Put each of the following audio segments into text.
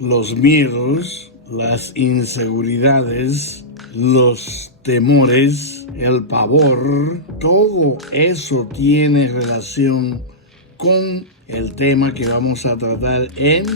los miedos, las inseguridades, los temores, el pavor, todo eso tiene relación con el tema que vamos a tratar en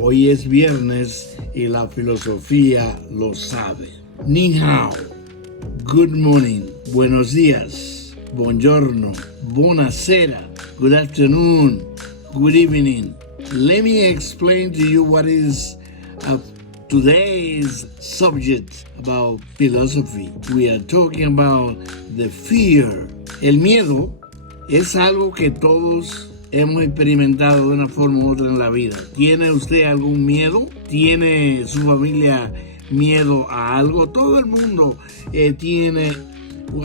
Hoy es Viernes y la filosofía lo sabe. Ni hao, good morning, buenos días, buongiorno, buonasera, good afternoon, good evening. Let me explain to you what is today's subject about philosophy. We are talking about the fear. El miedo es algo que todos hemos experimentado de una forma u otra en la vida. ¿Tiene usted algún miedo? ¿Tiene su familia miedo a algo? Todo el mundo tiene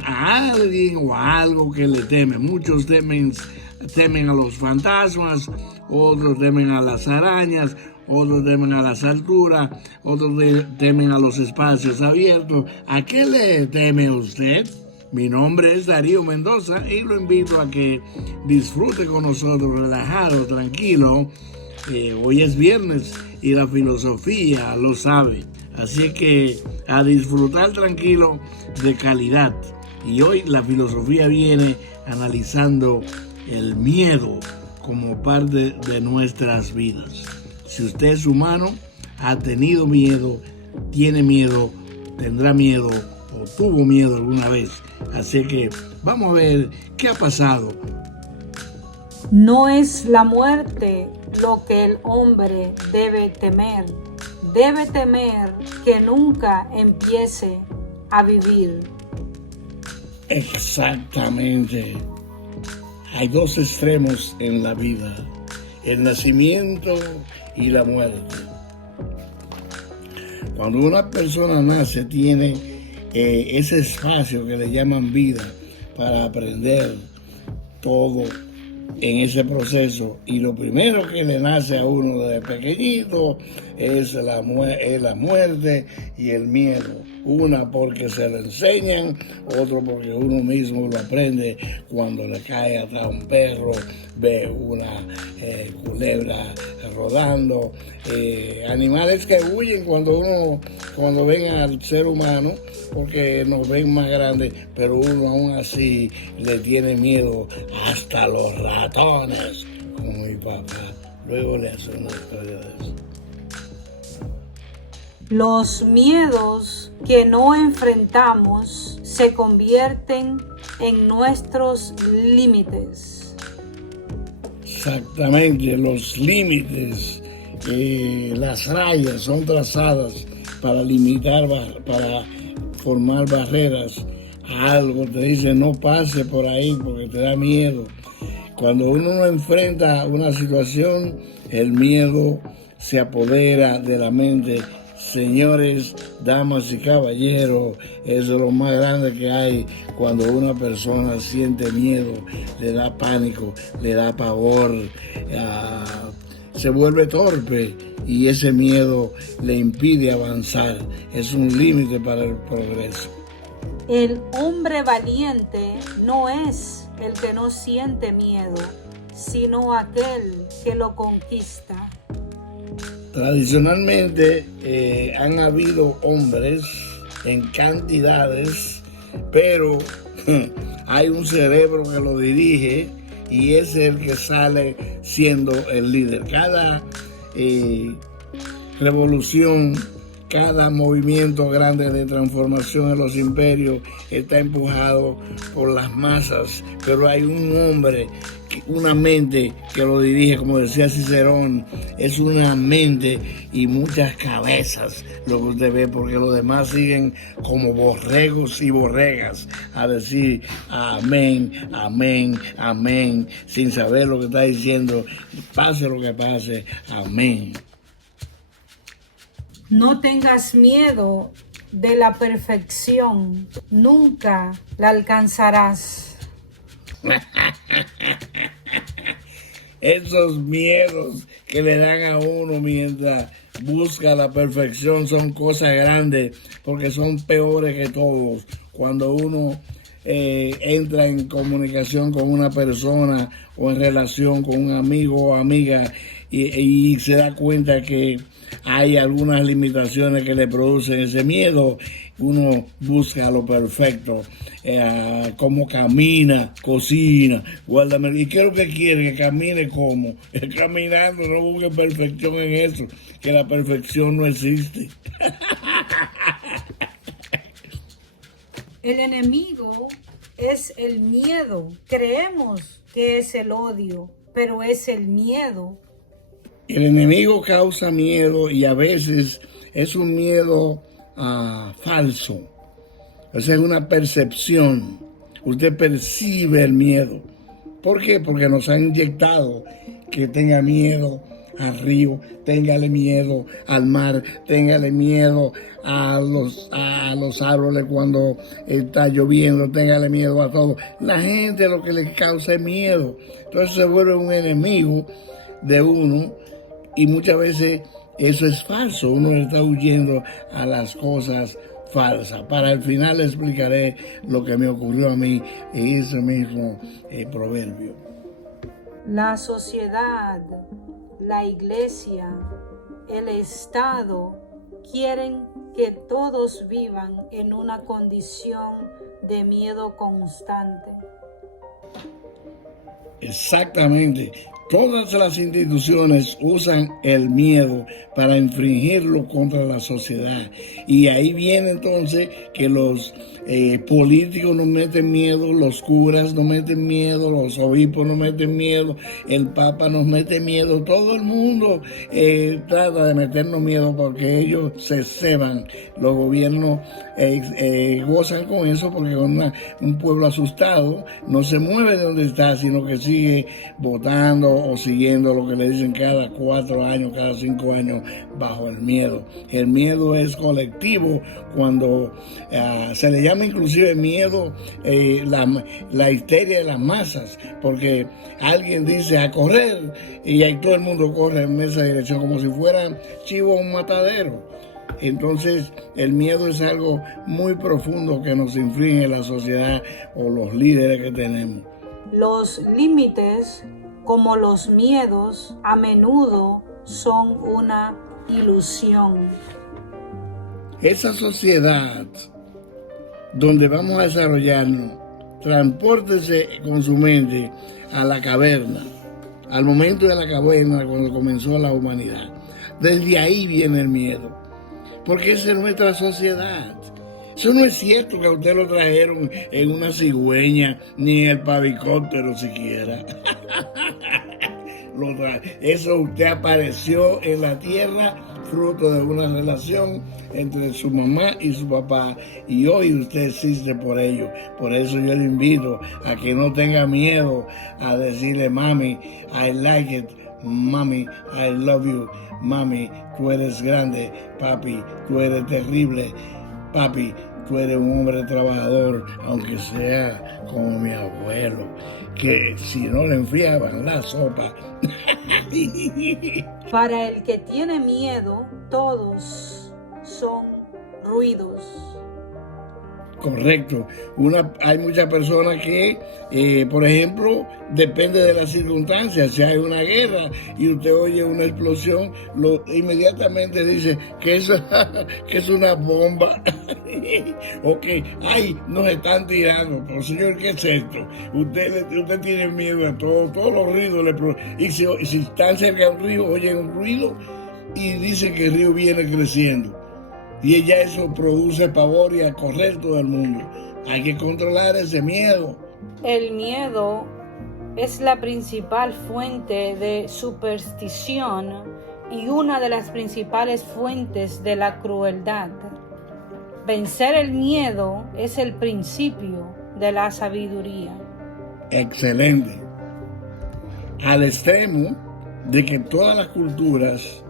a alguien o a algo que le teme. Muchos temen a los fantasmas, otros temen a las arañas, otros temen a las alturas, otros temen a los espacios abiertos. ¿A qué le teme usted? Mi nombre es Darío Mendoza y lo invito a que disfrute con nosotros, relajado, tranquilo. Hoy es viernes y la filosofía lo sabe. Así que a disfrutar tranquilo de calidad. Y hoy la filosofía viene analizando el miedo como parte de nuestras vidas. Si usted es humano, ha tenido miedo, tiene miedo, tendrá miedo o tuvo miedo alguna vez. Así que vamos a ver qué ha pasado. No es la muerte lo que el hombre debe temer. Debe temer que nunca empiece a vivir. Exactamente. Hay dos extremos en la vida: el nacimiento y la muerte. Cuando una persona nace, tiene ese espacio que le llaman vida para aprender todo en ese proceso, y lo primero que le nace a uno desde pequeñito es la muerte y el miedo. Una porque se lo enseñan, otro porque uno mismo lo aprende cuando le cae atrás un perro, ve una culebra rodando, animales que huyen cuando ven al ser humano porque nos ven más grandes, pero uno aún así le tiene miedo hasta los ratones, como mi papá. Luego le hace una historia de eso. Los miedos que no enfrentamos se convierten en nuestros límites. Exactamente, los límites, las rayas son trazadas para limitar, para formar barreras a algo. Te dice no pase por ahí porque te da miedo. Cuando uno no enfrenta una situación, el miedo se apodera de la mente. Señores, damas y caballeros, eso es lo más grande que hay cuando una persona siente miedo, le da pánico, le da pavor, se vuelve torpe y ese miedo le impide avanzar. Es un límite para el progreso. El hombre valiente no es el que no siente miedo, sino aquel que lo conquista. Tradicionalmente han habido hombres en cantidades, pero hay un cerebro que lo dirige y es el que sale siendo el líder. Cada revolución, cada movimiento grande de transformación en los imperios está empujado por las masas, pero hay un hombre, una mente que lo dirige, como decía Cicerón, es una mente y muchas cabezas lo que usted ve, porque los demás siguen como borregos y borregas a decir amén, amén, amén, sin saber lo que está diciendo, pase lo que pase, amén. No tengas miedo de la perfección, nunca la alcanzarás. Esos miedos que le dan a uno mientras busca la perfección son cosas grandes, porque son peores que todos. Cuando uno entra en comunicación con una persona o en relación con un amigo o amiga y se da cuenta que hay algunas limitaciones que le producen ese miedo. Uno busca lo perfecto, cómo camina, cocina, guárdame. ¿Y qué es lo que quiere? Que camine como, caminando, no busque perfección en eso, que la perfección no existe. El enemigo es el miedo. Creemos que es el odio, pero es el miedo. El enemigo causa miedo y a veces es un miedo falso. O sea, es una percepción. Usted percibe el miedo. ¿Por qué? Porque nos han inyectado que tenga miedo al río, téngale miedo al mar, téngale miedo a los árboles cuando está lloviendo, téngale miedo a todo. La gente lo que le causa es miedo. Entonces se vuelve un enemigo de uno y muchas veces eso es falso. Uno está huyendo a las cosas falsas. Para el final le explicaré lo que me ocurrió a mí en ese mismo proverbio. La sociedad, la iglesia, el Estado quieren que todos vivan en una condición de miedo constante. Exactamente. Todas las instituciones usan el miedo para infringirlo contra la sociedad. Y ahí viene entonces que los políticos nos meten miedo, los curas nos meten miedo, los obispos nos meten miedo, el Papa nos mete miedo, todo el mundo trata de meternos miedo porque ellos se ceban. Los gobiernos gozan con eso porque con un pueblo asustado no se mueve de donde está, sino que sigue votando o siguiendo lo que le dicen cada 4 años, cada 5 años, bajo el miedo. El miedo es colectivo cuando se le llama inclusive miedo la histeria de las masas, porque alguien dice a correr y ahí todo el mundo corre en esa dirección como si fueran chivos a un matadero. Entonces el miedo es algo muy profundo que nos inflige la sociedad o los líderes que tenemos. Los límites, como los miedos, a menudo son una ilusión. Esa sociedad donde vamos a desarrollarnos, transpórtese con su mente a la caverna, al momento de la caverna cuando comenzó la humanidad. Desde ahí viene el miedo, porque esa es nuestra sociedad. Eso no es cierto que a usted lo trajeron en una cigüeña, ni en el pavicóptero siquiera. Eso usted apareció en la tierra fruto de una relación entre su mamá y su papá, y hoy usted existe por ello. Por eso yo le invito a que no tenga miedo a decirle: mami, I like it, mami, I love you, mami, tú eres grande, papi, tú eres terrible, papi, tú eres un hombre trabajador, aunque sea como mi abuelo, que si no le enfriaban la sopa. Para el que tiene miedo, todos son ruidos. Correcto. Hay muchas personas que, por ejemplo, depende de las circunstancias. Si hay una guerra y usted oye una explosión, inmediatamente dice que es una bomba. O que, ay, nos están tirando. Pero señor, ¿qué es esto? Usted tiene miedo a todos los ruidos. Y si están cerca de un río, oyen un ruido y dice que el río viene creciendo. Y ya eso produce pavor y a correr todo el mundo. Hay que controlar ese miedo. El miedo es la principal fuente de superstición y una de las principales fuentes de la crueldad. Vencer el miedo es el principio de la sabiduría. Excelente. Al extremo de que todas las culturas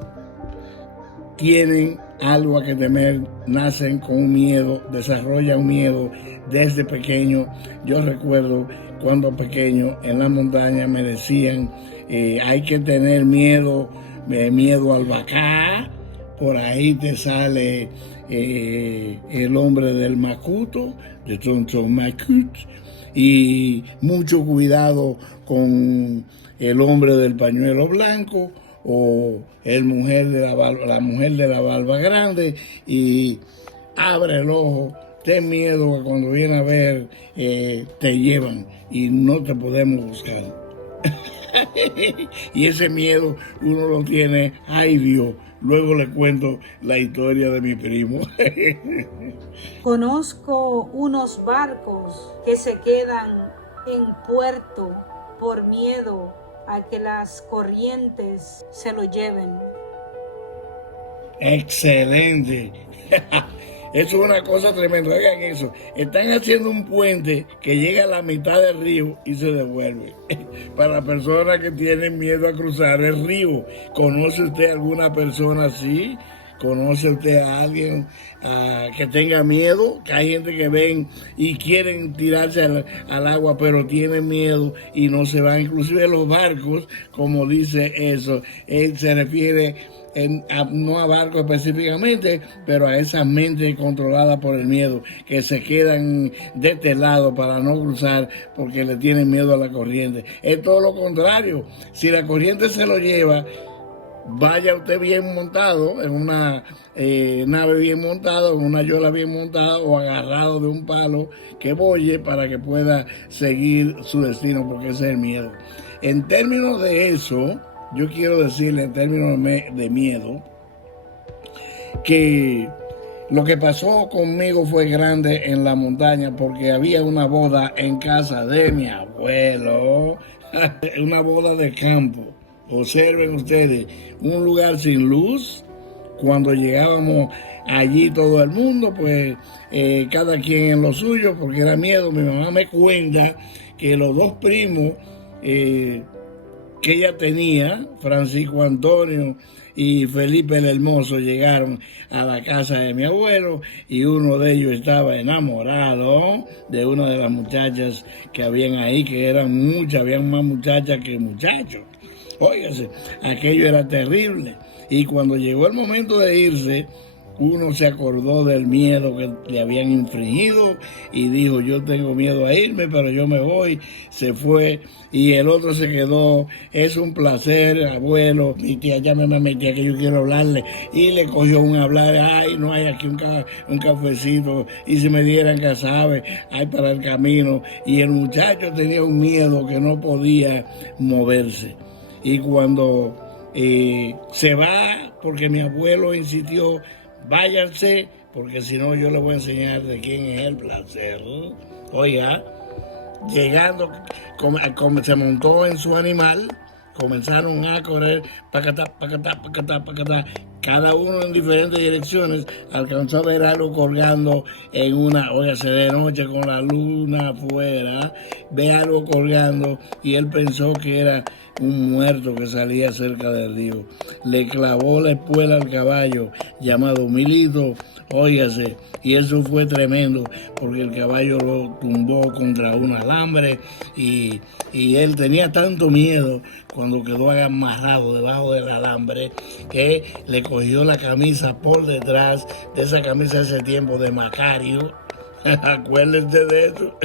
tienen algo a que temer, nacen con un miedo, desarrollan un miedo desde pequeño. Yo recuerdo cuando pequeño en la montaña me decían, hay que tener miedo al bacá, por ahí te sale el hombre del macuto, de Tonton Macut, y mucho cuidado con el hombre del pañuelo blanco o la mujer de la barba grande, y abre el ojo. Ten miedo que cuando viene a ver te llevan y no te podemos buscar. Y ese miedo uno lo tiene, ay Dios. Luego le cuento la historia de mi primo. Conozco unos barcos que se quedan en puerto por miedo a que las corrientes se lo lleven. Excelente. Eso es una cosa tremenda. Oigan eso. Están haciendo un puente que llega a la mitad del río y se devuelve. Para personas que tienen miedo a cruzar el río. ¿Conoce usted alguna persona así? ¿Conoce usted a alguien que tenga miedo? Que hay gente que ven y quieren tirarse al agua, pero tienen miedo y no se van. Inclusive los barcos, como dice eso, se refiere no a barcos específicamente, pero a esas mentes controladas por el miedo, que se quedan de este lado para no cruzar porque le tienen miedo a la corriente. Es todo lo contrario. Si la corriente se lo lleva, vaya usted bien montado, en una nave bien montada, en una yola bien montada, o agarrado de un palo que boye para que pueda seguir su destino, porque ese es el miedo. En términos de eso, yo quiero decirle, en términos de miedo, que lo que pasó conmigo fue grande en la montaña, porque había una boda en casa de mi abuelo, una boda de campo. Observen ustedes, un lugar sin luz. Cuando llegábamos allí todo el mundo, pues cada quien en lo suyo, porque era miedo. Mi mamá me cuenta que los dos primos que ella tenía, Francisco Antonio y Felipe el Hermoso, llegaron a la casa de mi abuelo, y uno de ellos estaba enamorado de una de las muchachas que habían ahí, que eran muchas, habían más muchachas que muchachos. Óigase, aquello era terrible. Y cuando llegó el momento de irse, uno se acordó del miedo que le habían infligido y dijo, yo tengo miedo a irme, pero yo me voy. Se fue, y el otro se quedó. Es un placer, abuelo. Mi tía, llámeme a mi tía que yo quiero hablarle. Y le cogió un hablar, ay, no hay aquí un cafecito, y si me dieran que sabe, hay para el camino. Y el muchacho tenía un miedo que no podía moverse. Y cuando se va, porque mi abuelo insistió, váyanse, porque si no yo le voy a enseñar de quién es el placer. Oiga, llegando, se montó en su animal, comenzaron a correr, pacatá, pacatá, pacatá, pacatá, cada uno en diferentes direcciones. Alcanzó a ver algo colgando en una, óigase, de noche con la luna afuera, ve algo colgando, y él pensó que era un muerto que salía cerca del río. Le clavó la espuela al caballo llamado Milito, óigase, y eso fue tremendo, porque el caballo lo tumbó contra un alambre, y él tenía tanto miedo cuando quedó amarrado debajo del alambre, que le cogió la camisa por detrás, de esa camisa de ese tiempo de Macario. Acuérdense de eso.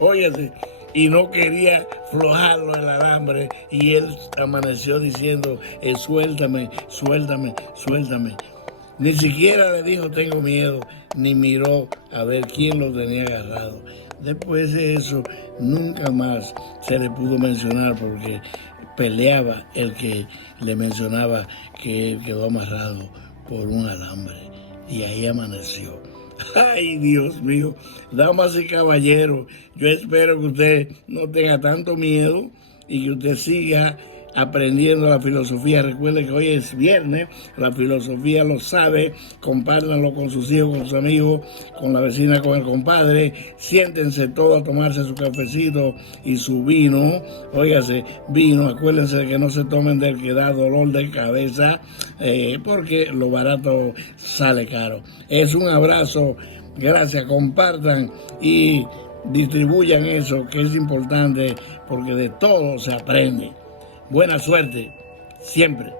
Óyese, y no quería flojarlo el alambre, y él amaneció diciendo, suéltame, suéltame, suéltame. Ni siquiera le dijo tengo miedo, ni miró a ver quién lo tenía agarrado. Después de eso, nunca más se le pudo mencionar, porque peleaba el que le mencionaba que él quedó amarrado por un alambre, y ahí amaneció. Ay, Dios mío, damas y caballeros, yo espero que usted no tenga tanto miedo y que usted siga aprendiendo la filosofía. Recuerde que hoy es viernes, la filosofía lo sabe, compártanlo con sus hijos, con sus amigos, con la vecina, con el compadre. Siéntense todos a tomarse su cafecito y su vino. Óigase, vino, acuérdense de que no se tomen del que da dolor de cabeza, porque lo barato sale caro. Es un abrazo, gracias, compartan y distribuyan eso, que es importante, porque de todo se aprende. Buena suerte, siempre.